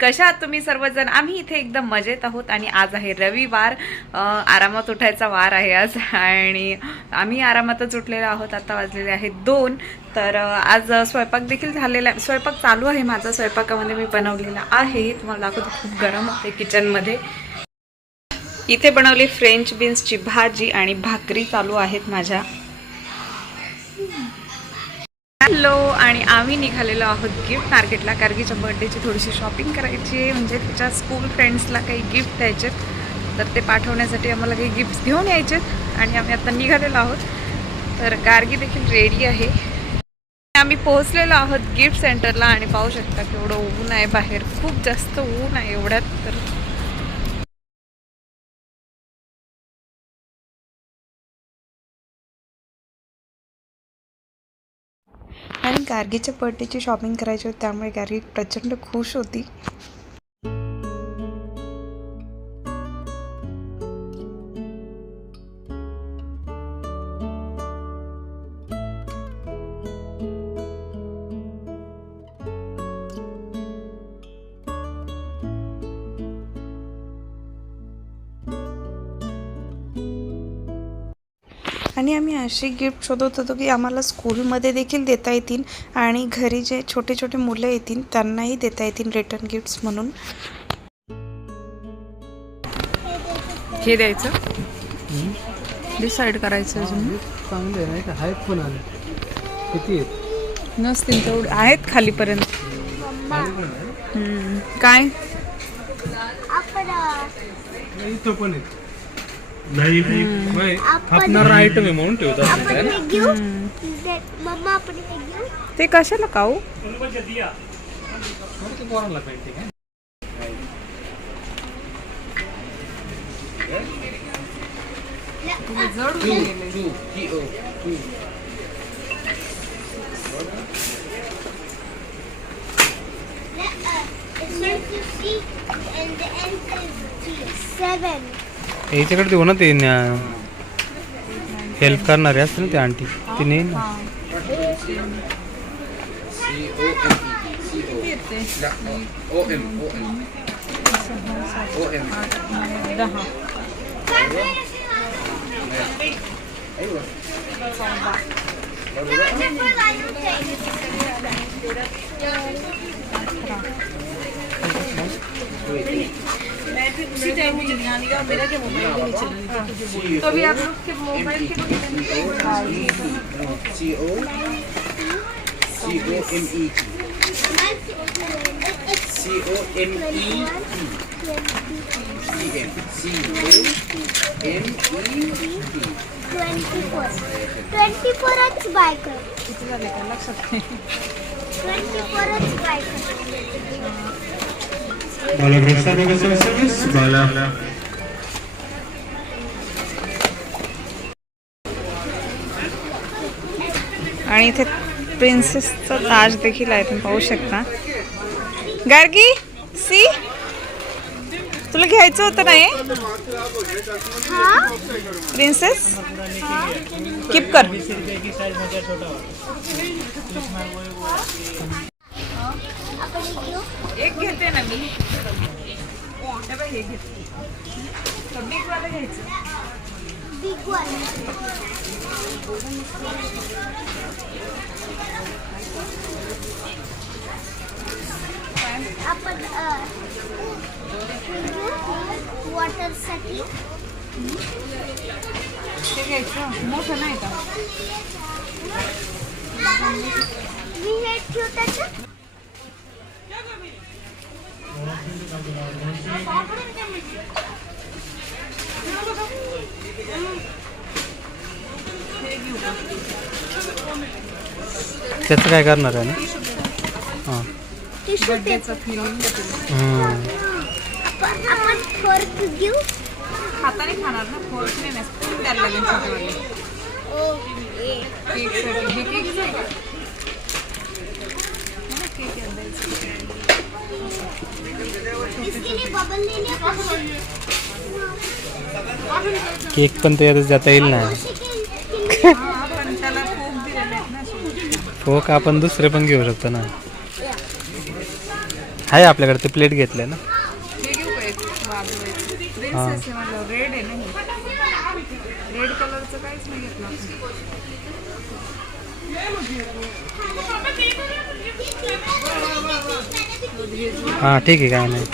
कशा आहात तुम्ही सर्वजण? आम्ही इथे एकदम मजेत आहोत आणि आज आहे रविवार. आरामात उठायचा वार आहे आज आणि आम्ही आरामातच उठलेलो आहोत. आता वाजलेले आहेत 2. तर आज स्वयंपाक देखील झालेला आहे. स्वयंपाक चालू आहे माझा. स्वयंपाकामध्ये मी बनवलेला आहे, तुम्हाला दाखवतो. खूप गरम होते किचनमध्ये. इथे बनवली फ्रेंच बीन्सची भाजी आणि भाकरी चालू आहेत माझ्या. हॅलो, आणि आम्ही निघालेलो आहोत गिफ्ट मार्केटला. गार्गीच्या बर्थडेची थोडीशी शॉपिंग करायची आहे, म्हणजे तिच्या स्कूल फ्रेंड्सला काही गिफ्ट द्यायचे, तर ते पाठवण्यासाठी आम्हाला काही गिफ्ट्स घेऊन यायचे आणि आम्ही आता निघालेलो आहोत. तर गार्गी देखील रेडी आहे. आम्ही पोहोचलेलो आहोत गिफ्ट सेंटरला आणि पाहू शकता केवढं ऊन आहे बाहेर. खूप जास्त ऊन आहे एवढ्यात. तर आणि गार्गीच्या बर्थडेची शॉपिंग करायची होती, त्यामुळे गार्गी प्रचंड खुश होती. आणि आम्ही अशी गिफ्ट शोधत होतो की आम्हाला स्कूलमध्ये देखील देता येतील आणि घरी जे छोटे छोटे मुलं येतील त्यांनाही देता येतील रिटर्न गिफ्ट्स म्हणून. हे द्यायचं, डिसाईड करायचं. अजून चांगले नाही का? आहेत पण आले किती आहेत? नसतील तेवढे आहेत खालीपर्यंत. काय इथं पण आहेत. नाही आपणार आयटम आहे म्हणून ठेवतात. ते कशाला खाऊ? पोरांना पाहिजे का? याच्याकडे देऊ ना, ते हेल्प करणारे असते ना ते आंटी, ती नाही ना. तो भी आप लोग के मोबाइल के आणि इथे प्रिन्सेसचा ताज देखील आहे, तुम्ही पाहू शकता. गार्गी सी, तुला घ्यायचं होतं नाही प्रिन्सेस? कीप कर. एक घेते ना मी. हे घेते. बिग वाला घ्यायचं. आपण वॉटरसाठी ते घ्यायचं. मोठं नाही का? मी हे ठेवतात. त्याचं काय करणार आहे ना? हां, आपण फोर्क घेऊ. हाताने खाणार ना, फोर्क नाही. स्पून द्यायला लागेल छोटेवाले. केक पण ते जाता येईल ना. फोक आपण दुसरे पण घेऊ शकतो ना. आहे आपल्याकडे ते प्लेट घेतले ना. हे घेऊ का एक बाजूला प्रिन्सेस आहे म्हटलं रेड आहे ना हे रेड कलरचं काहीच नाही घेतलं आपण. हां ठीक आहे काय नाही.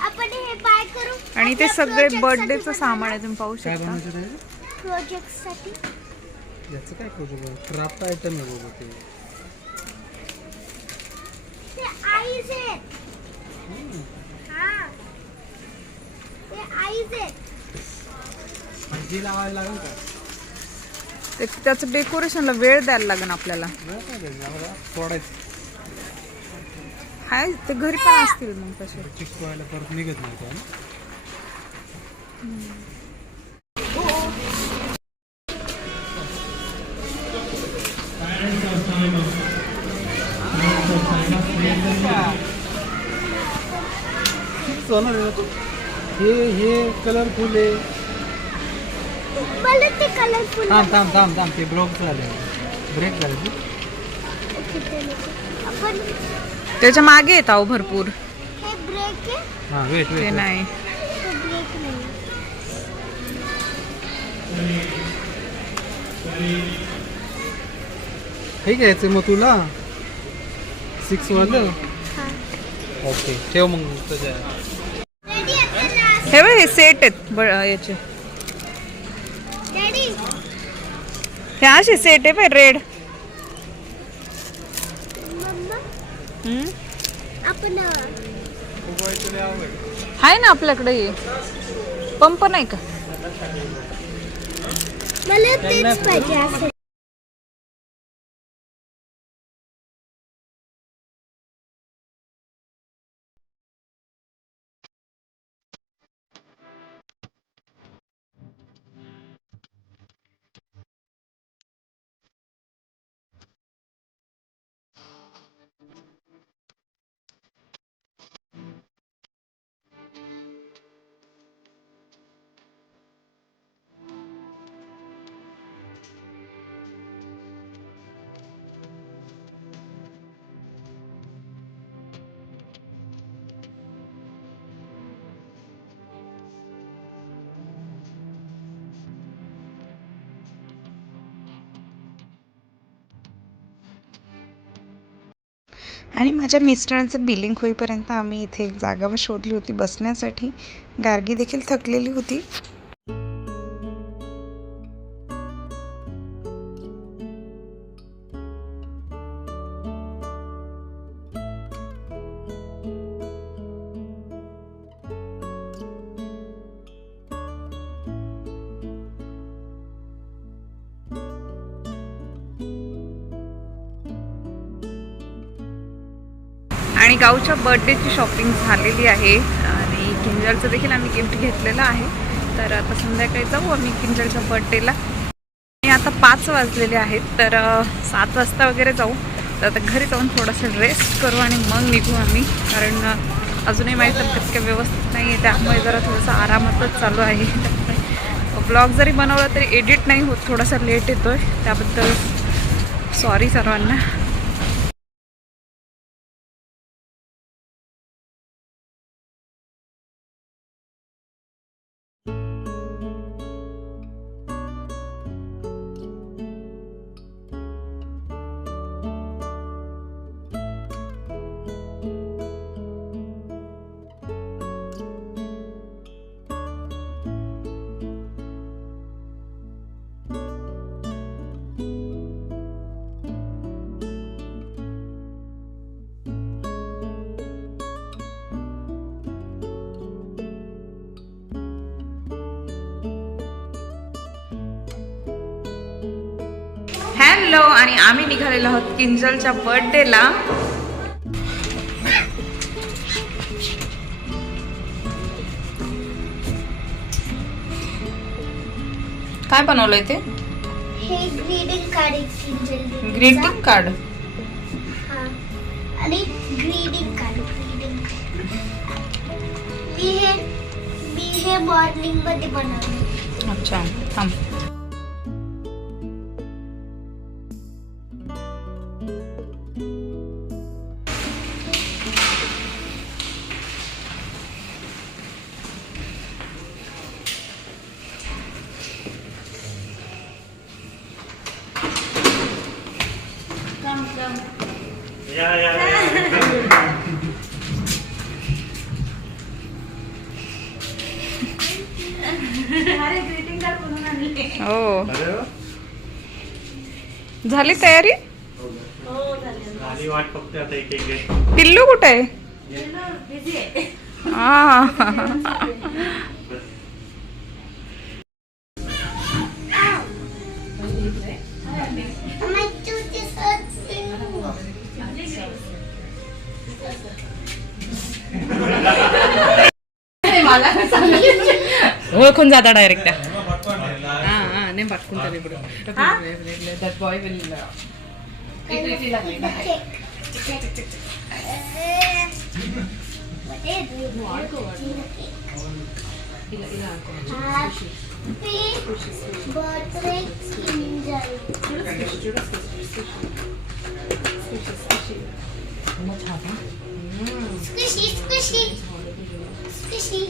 आपण हे बाय करू आणि ते सगळे बर्थडेचं सामान आहे तुम्ही पाहू काय शकता. बनवायचं प्रोजेक्ट साठी. याचं काय प्रोजेक्ट क्राफ्ट आयटम आहे बाबा ते. ते आईज आहेत. हा ते आईज आहेत. आणखी लावायला लागेल का? ते त्याचं डेकोरेशनला वेळ द्यायला लागेल आपल्याला. सोडायचं हाय ते घरी पण असतील मग तसे. चिकवायला परत निघत नाही का? हे कलरफुल आहे. मला ते कलरफुल. थांब ते ब्लॉक झाले ब्रेक झाले. आपण त्याच्या मागे येत आहो भरपूर. हे ब्रेक आहे. हां वेट ते नाही ते ब्रेक नाही. हे घ्यायचं मग तुला 6 वालं. हा ओके ठेव मग तुझ्या. डॅडी आता हे बघ हे सेट आहेत याचे. डॅडी हे असे सेट आहे पण रेड. मम्मा आपण आहे ना आपल्याकडे हे पंप नाही का. मला तेच पाहिजे असं. आणि माझ्या मिस्टरांचं बिलिंग होईपर्यंत आम्ही इथे एक जागा शोधली होती बसण्यासाठी. गार्गी देखील थकलेली होती. आणि गावच्या बर्थडेची शॉपिंग झालेली आहे आणि किंजलचं देखील आम्ही गिफ्ट घेतलेलं आहे. तर आता संध्याकाळी जाऊ आम्ही किंजलच्या बर्थडेला. आणि आता 5 वाजलेले आहेत तर 7 वाजता वगैरे जाऊ. तर आता घरी जाऊन थोडंसं रेस्ट करू आणि मग निघू आम्ही. कारण अजूनही माझी तब्येत काही व्यवस्थित नाही आहे त्यामुळे जरा थोडंसं आरामातच चालू आहे. ब्लॉग जरी बनवला तरी एडिट नाही होत, थोडासा लेट येतो आहे त्याबद्दल सॉरी सर्वांना. हॅलो, आणि आम्ही निघालेलो आहोत किंजलच्या बर्थडेला. काय बनवलंय ते? हे ग्रीटिंग कार्ड आहे किंजल. Greeting card. हा आणि ग्रीटिंग कार्ड. मी हे हे मॉर्निंग मध्ये बनवले. अच्छा थांब. हो झाली तयारी. वाट फक्त आता एक एक पिल्लू कुठे आहे? My tooth is hurting. ओळखून जाता डायरेक्ट त्या. नाही पटकून तरी पुढे. That boy will Birthday angel. Squishy, squishy, squishy.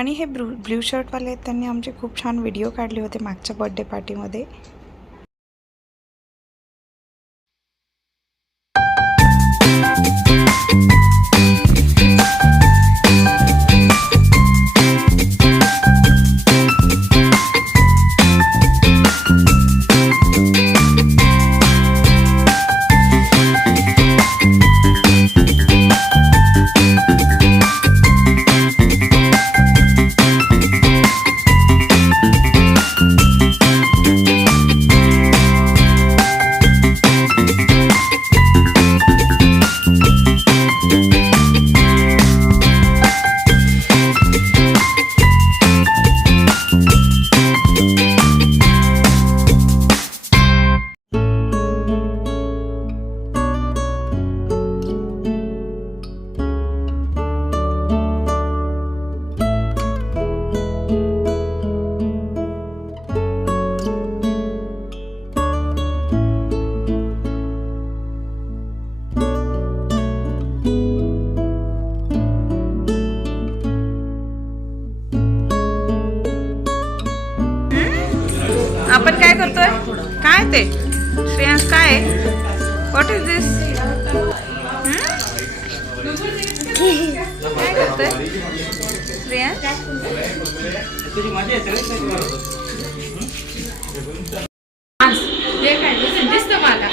आणि हे ब्ल्यू शर्टवाले आहेत, त्यांनी आमचे खूप छान व्हिडिओ काढले होते मागच्या बर्थडे पार्टीमध्ये. आपण काय करतोय? काय ते श्रेयांश काय आहे? व्हॉट इज दिस? काय करतोय श्रेयांश? दिसतं मला.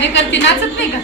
गाणे करते नाचत नाही का?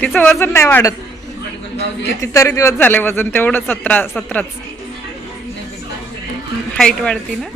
तिचं वजन नाही वाढत. कितीतरी दिवस झाले वजन तेवढं 17च हाईट वाढती ना.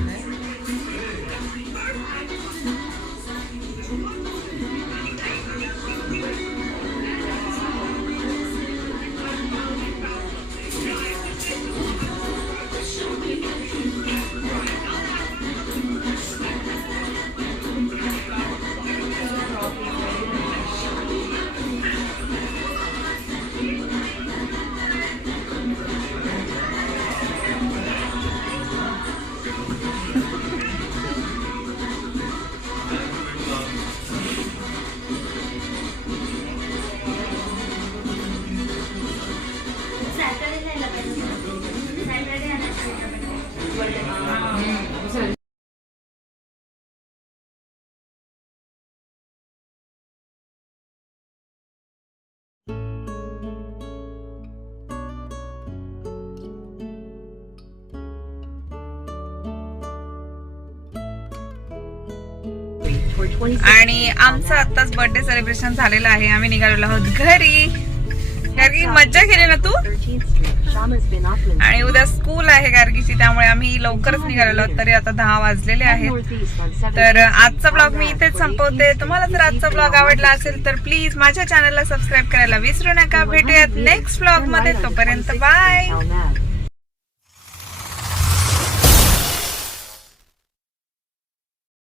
आणि आमचं आत्ताच बर्थडे सेलिब्रेशन झालेलं आहे. आम्ही निघालेलो आहोत घरी. गार्गी मज्जा केली ना तू? आणि उद्या स्कूल आहे गार्गीची, त्यामुळे आम्ही लवकरच निघालेलो आहोत. तरी आता 10 वाजलेले आहेत. तर आजचा ब्लॉग मी इथेच संपवते. तुम्हाला जर आजचा ब्लॉग आवडला असेल तर प्लीज माझ्या चॅनलला सबस्क्राईब करायला विसरू नका. भेटूयात नेक्स्ट ब्लॉग मध्ये. तोपर्यंत बाय.